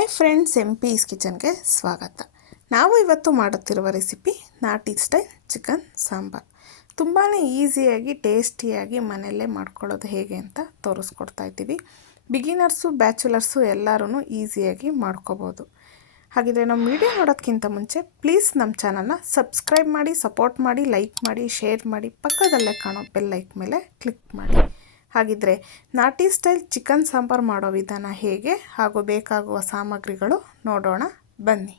Hi friends M is ಕಿಚನ್ಗೆ ಸ್ವಾಗತ. ನಾವು ಇವತ್ತು ಮಾಡುತ್ತಿರುವ ರೆಸಿಪಿ ನಾಟಿ ಸ್ಟೈಲ್ ಚಿಕನ್ ಸಾಂಬಾರ್. ತುಂಬಾ ಈಸಿಯಾಗಿ ಟೇಸ್ಟಿಯಾಗಿ ಮನೆಯಲ್ಲೇ ಮಾಡ್ಕೊಳ್ಳೋದು ಹೇಗೆ ಅಂತ ತೋರಿಸ್ಕೊಡ್ತಾ ಇದ್ದೀವಿ. ಬಿಗಿನರ್ಸು ಬ್ಯಾಚುಲರ್ಸು ಎಲ್ಲರೂ ಈಸಿಯಾಗಿ ಮಾಡ್ಕೋಬೋದು. ಹಾಗಿದ್ರೆ ನಮ್ಮ ವಿಡಿಯೋ ನೋಡೋದಕ್ಕಿಂತ ಮುಂಚೆ ಪ್ಲೀಸ್ ನಮ್ಮ ಚಾನಲ್ನ ಸಬ್ಸ್ಕ್ರೈಬ್ ಮಾಡಿ ಸಪೋರ್ಟ್ ಮಾಡಿ ಲೈಕ್ ಮಾಡಿ ಶೇರ್ ಮಾಡಿ, ಪಕ್ಕದಲ್ಲೇ ಕಾಣೋ ಬೆಲ್ ಲೈಕ್ ಮೇಲೆ ಕ್ಲಿಕ್ ಮಾಡಿ. ಹಾಗಿದ್ರೆ ನಾಟಿ ಸ್ಟೈಲ್ ಚಿಕನ್ ಸಾಂಬಾರು ಮಾಡೋ ವಿಧಾನ ಹೇಗೆ ಹಾಗೂ ಬೇಕಾಗುವ ಸಾಮಗ್ರಿಗಳು ನೋಡೋಣ. ಬನ್ನಿ.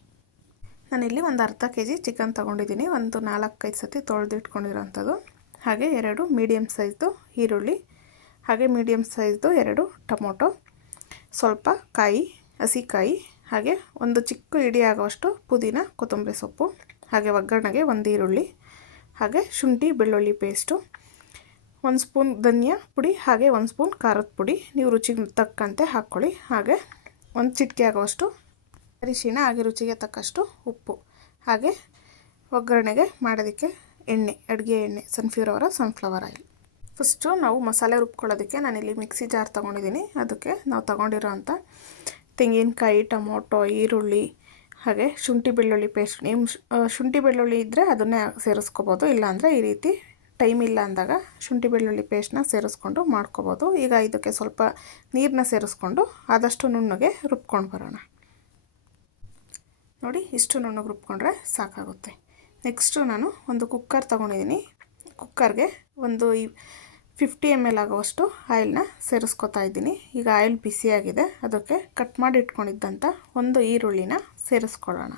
ನಾನಿಲ್ಲಿ ಒಂದು ಅರ್ಧ ಕೆ ಜಿ ಚಿಕನ್ ತೊಗೊಂಡಿದ್ದೀನಿ. ಒಂದು ನಾಲ್ಕೈದು ಸತಿ ತೊಳೆದಿಟ್ಕೊಂಡಿರೋಂಥದ್ದು. ಹಾಗೆ ಎರಡು ಮೀಡಿಯಮ್ ಸೈಜ್ದು ಈರುಳ್ಳಿ, ಹಾಗೆ ಮೀಡಿಯಮ್ ಸೈಜ್ದು ಎರಡು ಟೊಮೊಟೊ, ಸ್ವಲ್ಪ ಕಾಯಿ, ಹಸಿಕಾಯಿ, ಹಾಗೆ ಒಂದು ಚಿಕ್ಕ ಇಡಿ ಆಗುವಷ್ಟು ಪುದೀನ, ಕೊತ್ತಂಬರಿ ಸೊಪ್ಪು, ಹಾಗೆ ಒಗ್ಗರಣೆಗೆ ಒಂದು ಈರುಳ್ಳಿ, ಹಾಗೆ ಶುಂಠಿ ಬೆಳ್ಳುಳ್ಳಿ ಪೇಸ್ಟು ಒಂದು ಸ್ಪೂನ್ ಧನಿಯಾ ಪುಡಿ, ಹಾಗೆ ಒಂದು ಸ್ಪೂನ್ ಖಾರದ ಪುಡಿ. ನೀವು ರುಚಿಗೆ ತಕ್ಕಂತೆ ಹಾಕ್ಕೊಳ್ಳಿ. ಹಾಗೆ ಒಂದು ಚಿಟಿಕೆ ಆಗುವಷ್ಟು ಅರಿಶಿಣ ಹಾಗೆ ರುಚಿಗೆ ತಕ್ಕಷ್ಟು ಉಪ್ಪು. ಹಾಗೆ ಒಗ್ಗರಣೆಗೆ ಮಾಡೋದಕ್ಕೆ ಎಣ್ಣೆ, ಅಡುಗೆ ಎಣ್ಣೆ ಸನ್ಫ್ಯೂರ್ ಸನ್ಫ್ಲವರ್ ಆಯಿಲ್ ಫಸ್ಟು ನಾವು ಮಸಾಲೆ ರುಬ್ಕೊಳ್ಳೋದಕ್ಕೆ ನಾನಿಲ್ಲಿ ಮಿಕ್ಸಿ ಜಾರ್ ತೊಗೊಂಡಿದ್ದೀನಿ. ಅದಕ್ಕೆ ನಾವು ತೊಗೊಂಡಿರೋ ಅಂಥ ತೆಂಗಿನಕಾಯಿ, ಟೊಮೊಟೊ, ಈರುಳ್ಳಿ, ಹಾಗೆ ಶುಂಠಿ ಬೆಳ್ಳುಳ್ಳಿ ಪೇಸ್ಟ್ ನಿಮ್ಮ ಶುಂಠಿ ಬೆಳ್ಳುಳ್ಳಿ ಇದ್ದರೆ ಅದನ್ನೇ ಸೇರಿಸ್ಕೋಬೋದು. ಇಲ್ಲಾಂದರೆ ಈ ರೀತಿ ಟೈಮ್ ಇಲ್ಲ ಅಂದಾಗ ಶುಂಠಿ ಬೆಳ್ಳುಳ್ಳಿ ಪೇಸ್ಟ್ನ ಸೇರಿಸ್ಕೊಂಡು ಮಾಡ್ಕೋಬೋದು. ಈಗ ಇದಕ್ಕೆ ಸ್ವಲ್ಪ ನೀರನ್ನ ಸೇರಿಸ್ಕೊಂಡು ಆದಷ್ಟು ನುಣ್ಣಗೆ ರುಬ್ಕೊಂಡು ಬರೋಣ. ನೋಡಿ, ಇಷ್ಟು ನುಣ್ಣಗೆ ರುಬ್ಕೊಂಡ್ರೆ ಸಾಕಾಗುತ್ತೆ. ನೆಕ್ಸ್ಟು ನಾನು ಒಂದು ಕುಕ್ಕರ್ ತೊಗೊಂಡಿದ್ದೀನಿ. ಕುಕ್ಕರ್ಗೆ ಒಂದು ಫಿಫ್ಟಿ ಎಂ ಎಲ್ ಆಗುವಷ್ಟು ಆಯಿಲ್ನ ಸೇರಿಸ್ಕೊತಾ ಇದ್ದೀನಿ. ಈಗ ಆಯಿಲ್ ಬಿಸಿಯಾಗಿದೆ ಅದಕ್ಕೆ ಕಟ್ ಮಾಡಿ ಇಟ್ಕೊಂಡಿದ್ದಂಥ ಒಂದು ಈರುಳ್ಳಿನ ಸೇರಿಸ್ಕೊಳ್ಳೋಣ.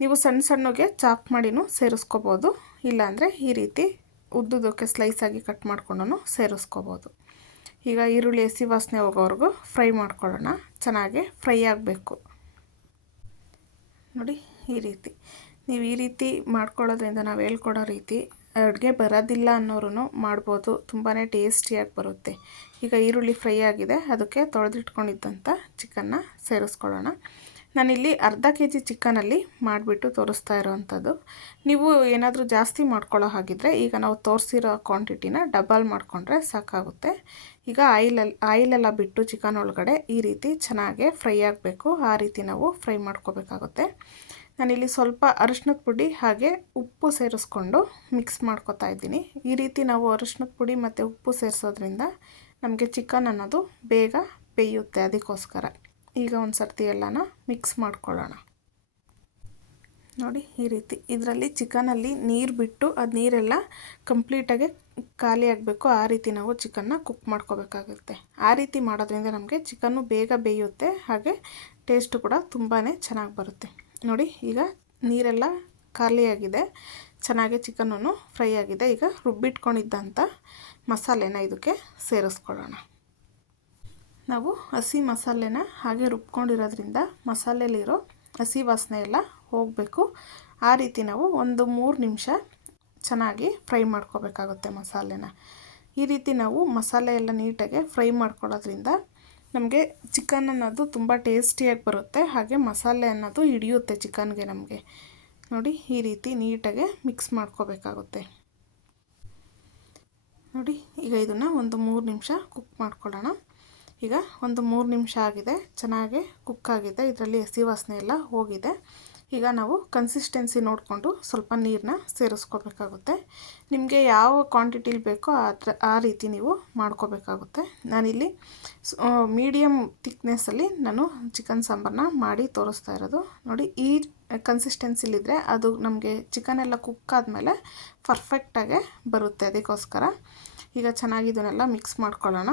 ನೀವು ಸಣ್ಣ ಸಣ್ಣಗೆ ಚಾಕ್ ಮಾಡಿನೂ ಸೇರಿಸ್ಕೋಬೋದು. ಇಲ್ಲಾಂದರೆ ಈ ರೀತಿ ಉದ್ದುದಕ್ಕೆ ಸ್ಲೈಸಾಗಿ ಕಟ್ ಮಾಡ್ಕೊಂಡು ಸೇರಿಸ್ಕೋಬೋದು. ಈಗ ಈರುಳ್ಳಿ ಹಸಿ ವಾಸನೆ ಹೋಗೋವರೆಗೂ ಫ್ರೈ ಮಾಡ್ಕೊಳ್ಳೋಣ. ಚೆನ್ನಾಗಿ ಫ್ರೈ ಆಗಬೇಕು. ನೋಡಿ ಈ ರೀತಿ. ನೀವು ಈ ರೀತಿ ಮಾಡ್ಕೊಳ್ಳೋದ್ರಿಂದ ನಾವು ಹೇಳ್ಕೊಡೋ ರೀತಿ ಅಡುಗೆ ಬರೋದಿಲ್ಲ ಅನ್ನೋರು ಮಾಡ್ಬೋದು. ತುಂಬಾ ಟೇಸ್ಟಿಯಾಗಿ ಬರುತ್ತೆ. ಈಗ ಈರುಳ್ಳಿ ಫ್ರೈ ಆಗಿದೆ. ಅದಕ್ಕೆ ತೊಳೆದಿಟ್ಕೊಂಡಿದ್ದಂಥ ಚಿಕನ್ನ ಸೇರಿಸ್ಕೊಳ್ಳೋಣ. ನಾನಿಲ್ಲಿ ಅರ್ಧ ಕೆ ಜಿ ಚಿಕನಲ್ಲಿ ಮಾಡಿಬಿಟ್ಟು ತೋರಿಸ್ತಾ ಇರೋವಂಥದ್ದು. ನೀವು ಏನಾದರೂ ಜಾಸ್ತಿ ಮಾಡ್ಕೊಳ್ಳೋ ಹಾಗಿದ್ರೆ ಈಗ ನಾವು ತೋರಿಸಿರೋ ಕ್ವಾಂಟಿಟಿನ ಡಬಲ್ ಮಾಡಿಕೊಂಡ್ರೆ ಸಾಕಾಗುತ್ತೆ. ಈಗ ಆಯಿಲಲ್ಲಿ ಆಯಿಲೆಲ್ಲ ಬಿಟ್ಟು ಚಿಕನ್ ಒಳಗಡೆ ಈ ರೀತಿ ಚೆನ್ನಾಗೆ ಫ್ರೈ ಆಗಬೇಕು. ಆ ರೀತಿ ನಾವು ಫ್ರೈ ಮಾಡ್ಕೋಬೇಕಾಗುತ್ತೆ. ನಾನಿಲ್ಲಿ ಸ್ವಲ್ಪ ಅರಿಶಿನದ ಪುಡಿ ಹಾಗೆ ಉಪ್ಪು ಸೇರಿಸ್ಕೊಂಡು ಮಿಕ್ಸ್ ಮಾಡ್ಕೊತಾ ಇದ್ದೀನಿ. ಈ ರೀತಿ ನಾವು ಅರಿಶಿನದ ಪುಡಿ ಮತ್ತು ಉಪ್ಪು ಸೇರಿಸೋದ್ರಿಂದ ನಮಗೆ ಚಿಕನ್ ಅನ್ನೋದು ಬೇಗ ಬೇಯುತ್ತೆ ಅದಕ್ಕೋಸ್ಕರ. ಈಗ ಒಂದು ಸರ್ತಿ ಎಲ್ಲನ ಮಿಕ್ಸ್ ಮಾಡ್ಕೊಳ್ಳೋಣ. ನೋಡಿ, ಈ ರೀತಿ. ಇದರಲ್ಲಿ ಚಿಕನಲ್ಲಿ ನೀರು ಬಿಟ್ಟು ಅದು ನೀರೆಲ್ಲ ಕಂಪ್ಲೀಟಾಗಿ ಖಾಲಿ ಆಗಬೇಕು. ಆ ರೀತಿ ನಾವು ಚಿಕನ್ನ ಕುಕ್ ಮಾಡ್ಕೋಬೇಕಾಗುತ್ತೆ. ಆ ರೀತಿ ಮಾಡೋದ್ರಿಂದ ನಮಗೆ ಚಿಕನ್ನು ಬೇಗ ಬೇಯುತ್ತೆ. ಹಾಗೆ ಟೇಸ್ಟು ಕೂಡ ತುಂಬಾ ಚೆನ್ನಾಗಿ ಬರುತ್ತೆ. ನೋಡಿ, ಈಗ ನೀರೆಲ್ಲ ಖಾಲಿಯಾಗಿದೆ ಚೆನ್ನಾಗಿ ಚಿಕನ್ನು ಫ್ರೈ ಆಗಿದೆ. ಈಗ ರುಬ್ಬಿಟ್ಕೊಂಡಿದ್ದಂಥ ಮಸಾಲೆನ ಇದಕ್ಕೆ ಸೇರಿಸ್ಕೊಳ್ಳೋಣ. ನಾವು ಹಸಿ ಮಸಾಲೆನ ಹಾಗೆ ರುಬ್ಕೊಂಡಿರೋದ್ರಿಂದ ಮಸಾಲೆಯಲ್ಲಿರೋ ಹಸಿ ವಾಸನೆ ಎಲ್ಲ ಹೋಗಬೇಕು. ಆ ರೀತಿ ನಾವು ಒಂದು ಮೂರು ನಿಮಿಷ ಚೆನ್ನಾಗಿ ಫ್ರೈ ಮಾಡ್ಕೋಬೇಕಾಗುತ್ತೆ ಮಸಾಲೆನ. ಈ ರೀತಿ ನಾವು ಮಸಾಲೆ ಎಲ್ಲ ನೀಟಾಗಿ ಫ್ರೈ ಮಾಡ್ಕೊಳ್ಳೋದ್ರಿಂದ ನಮಗೆ ಚಿಕನ್ ಅನ್ನೋದು ತುಂಬ ಟೇಸ್ಟಿಯಾಗಿ ಬರುತ್ತೆ. ಹಾಗೆ ಮಸಾಲೆ ಅನ್ನೋದು ಹಿಡಿಯುತ್ತೆ ಚಿಕನ್ಗೆ ನಮಗೆ. ನೋಡಿ, ಈ ರೀತಿ ನೀಟಾಗೆ ಮಿಕ್ಸ್ ಮಾಡ್ಕೋಬೇಕಾಗುತ್ತೆ. ನೋಡಿ, ಈಗ ಇದನ್ನು ಒಂದು ಮೂರು ನಿಮಿಷ ಕುಕ್ ಮಾಡ್ಕೊಳ್ಳೋಣ. ಈಗ ಒಂದು ಮೂರು ನಿಮಿಷ ಆಗಿದೆ, ಚೆನ್ನಾಗಿ ಕುಕ್ ಆಗಿದೆ, ಇದರಲ್ಲಿ ಹಸಿ ವಾಸನೆ ಎಲ್ಲ ಹೋಗಿದೆ. ಈಗ ನಾವು ಕನ್ಸಿಸ್ಟೆನ್ಸಿ ನೋಡಿಕೊಂಡು ಸ್ವಲ್ಪ ನೀರನ್ನ ಸೇರಿಸ್ಕೋಬೇಕಾಗುತ್ತೆ. ನಿಮಗೆ ಯಾವ ಕ್ವಾಂಟಿಟಿಲಿ ಬೇಕೋ ಅದರ, ಆ ರೀತಿ ನೀವು ಮಾಡ್ಕೋಬೇಕಾಗುತ್ತೆ. ನಾನಿಲ್ಲಿ ಮೀಡಿಯಮ್ ಥಿಕ್ನೆಸ್ಸಲ್ಲಿ ನಾನು ಚಿಕನ್ ಸಾಂಬಾರನ್ನ ಮಾಡಿ ತೋರಿಸ್ತಾ ಇರೋದು. ನೋಡಿ, ಈ ಕನ್ಸಿಸ್ಟೆನ್ಸಿಲಿದ್ದರೆ ಅದು ನಮಗೆ ಚಿಕನ್ ಎಲ್ಲ ಕುಕ್ ಆದಮೇಲೆ ಪರ್ಫೆಕ್ಟಾಗೆ ಬರುತ್ತೆ ಅದಕ್ಕೋಸ್ಕರ. ಈಗ ಚೆನ್ನಾಗಿ ಇದನ್ನೆಲ್ಲ ಮಿಕ್ಸ್ ಮಾಡ್ಕೊಳ್ಳೋಣ.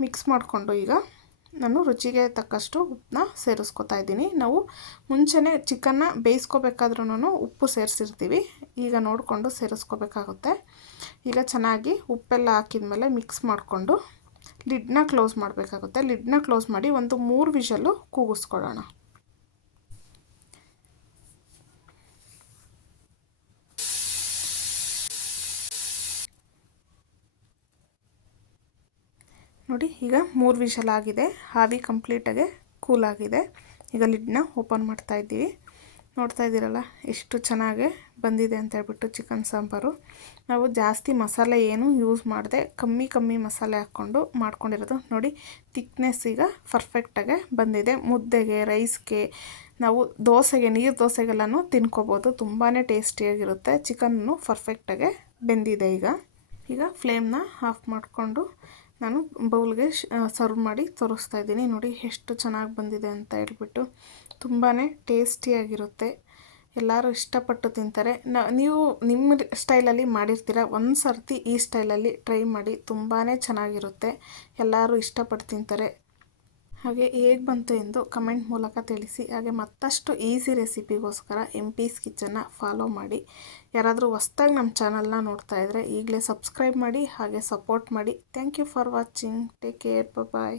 ಮಿಕ್ಸ್ ಮಾಡಿಕೊಂಡು ಈಗ ನಾನು ರುಚಿಗೆ ತಕ್ಕಷ್ಟು ಉಪ್ಪನ್ನ ಸೇರಿಸ್ಕೊತಾ ಇದ್ದೀನಿ. ನಾವು ಮುಂಚೆನೇ ಚಿಕನ್ನ ಬೇಯಿಸ್ಕೋಬೇಕಾದ್ರೂ ಉಪ್ಪು ಸೇರಿಸಿರ್ತೀವಿ. ಈಗ ನೋಡಿಕೊಂಡು ಸೇರಿಸ್ಕೋಬೇಕಾಗುತ್ತೆ. ಈಗ ಚೆನ್ನಾಗಿ ಉಪ್ಪೆಲ್ಲ ಹಾಕಿದ ಮೇಲೆ ಮಿಕ್ಸ್ ಮಾಡಿಕೊಂಡು ಲಿಡ್ನ ಕ್ಲೋಸ್ ಮಾಡಬೇಕಾಗುತ್ತೆ. ಲಿಡ್ನ ಕ್ಲೋಸ್ ಮಾಡಿ ಒಂದು ಮೂರು ವಿಷಲ್ಲು ಕೂಗಿಸ್ಕೊಳ್ಳೋಣ. ನೋಡಿ, ಈಗ ಮೂರು ವಿಷಲ್ ಆಗಿದೆ. ಹಾವಿ ಕಂಪ್ಲೀಟಾಗಿ ಆಗಿದೆ. ಈಗ ಲಿಡ್ನ ಓಪನ್ ಮಾಡ್ತಾ ಇದ್ದೀವಿ. ನೋಡ್ತಾ ಇದ್ದೀರಲ್ಲ, ಎಷ್ಟು ಚೆನ್ನಾಗಿ ಬಂದಿದೆ ಅಂತ ಹೇಳ್ಬಿಟ್ಟು ಚಿಕನ್ ಸಾಂಬಾರು. ನಾವು ಜಾಸ್ತಿ ಮಸಾಲೆ ಏನು ಯೂಸ್ ಮಾಡದೆ ಕಮ್ಮಿ ಕಮ್ಮಿ ಮಸಾಲೆ ಹಾಕ್ಕೊಂಡು ಮಾಡ್ಕೊಂಡಿರೋದು. ನೋಡಿ ತಿಕ್ನೆಸ್ ಈಗ ಪರ್ಫೆಕ್ಟಾಗೆ ಬಂದಿದೆ. ಮುದ್ದೆಗೆ, ರೈಸ್ಗೆ, ನಾವು ದೋಸೆಗೆ, ನೀರು ದೋಸೆಗೆಲ್ಲನೂ ತಿನ್ಕೋಬೋದು. ತುಂಬಾ ಟೇಸ್ಟಿಯಾಗಿರುತ್ತೆ. ಚಿಕನ್ನು ಪರ್ಫೆಕ್ಟಾಗೆ ಬೆಂದಿದೆ ಈಗ. ಈಗ ಫ್ಲೇಮ್ನ ಆಫ್ ಮಾಡಿಕೊಂಡು ನಾನು ಬೌಲ್ಗೆ ಸರ್ವ್ ಮಾಡಿ ತೋರಿಸ್ತಾ ಇದ್ದೀನಿ. ನೋಡಿ ಎಷ್ಟು ಚೆನ್ನಾಗಿ ಬಂದಿದೆ ಅಂತ ಹೇಳ್ಬಿಟ್ಟು. ತುಂಬಾ ಟೇಸ್ಟಿಯಾಗಿರುತ್ತೆ ಎಲ್ಲರೂ ಇಷ್ಟಪಟ್ಟು ತಿಂತಾರೆ. ನ, ನೀವು ನಿಮ್ಮ ಸ್ಟೈಲಲ್ಲಿ ಮಾಡಿರ್ತೀರ. ಒಂದು ಸರ್ತಿ ಈ ಸ್ಟೈಲಲ್ಲಿ ಟ್ರೈ ಮಾಡಿ ತುಂಬಾ ಚೆನ್ನಾಗಿರುತ್ತೆ. ಎಲ್ಲರೂ ಇಷ್ಟಪಟ್ಟು ತಿಂತಾರೆ. ಹಾಗೆ ಹೇಗೆ ಬಂತು ಎಂದು ಕಮೆಂಟ್ ಮೂಲಕ ತಿಳಿಸಿ. ಹಾಗೆ ಮತ್ತಷ್ಟು ಈಸಿ ರೆಸಿಪಿಗೋಸ್ಕರ ಎಂ ಪೀಸ್ ಕಿಚನ್ನ ಫಾಲೋ ಮಾಡಿ. ಯಾರಾದರೂ ಹೊಸ್ದಾಗಿ ನಮ್ಮ ಚಾನಲ್ನ ನೋಡ್ತಾ ಇದ್ದರೆ ಈಗಲೇ ಸಬ್ಸ್ಕ್ರೈಬ್ ಮಾಡಿ, ಹಾಗೆ ಸಪೋರ್ಟ್ ಮಾಡಿ. Thank you for watching take care bye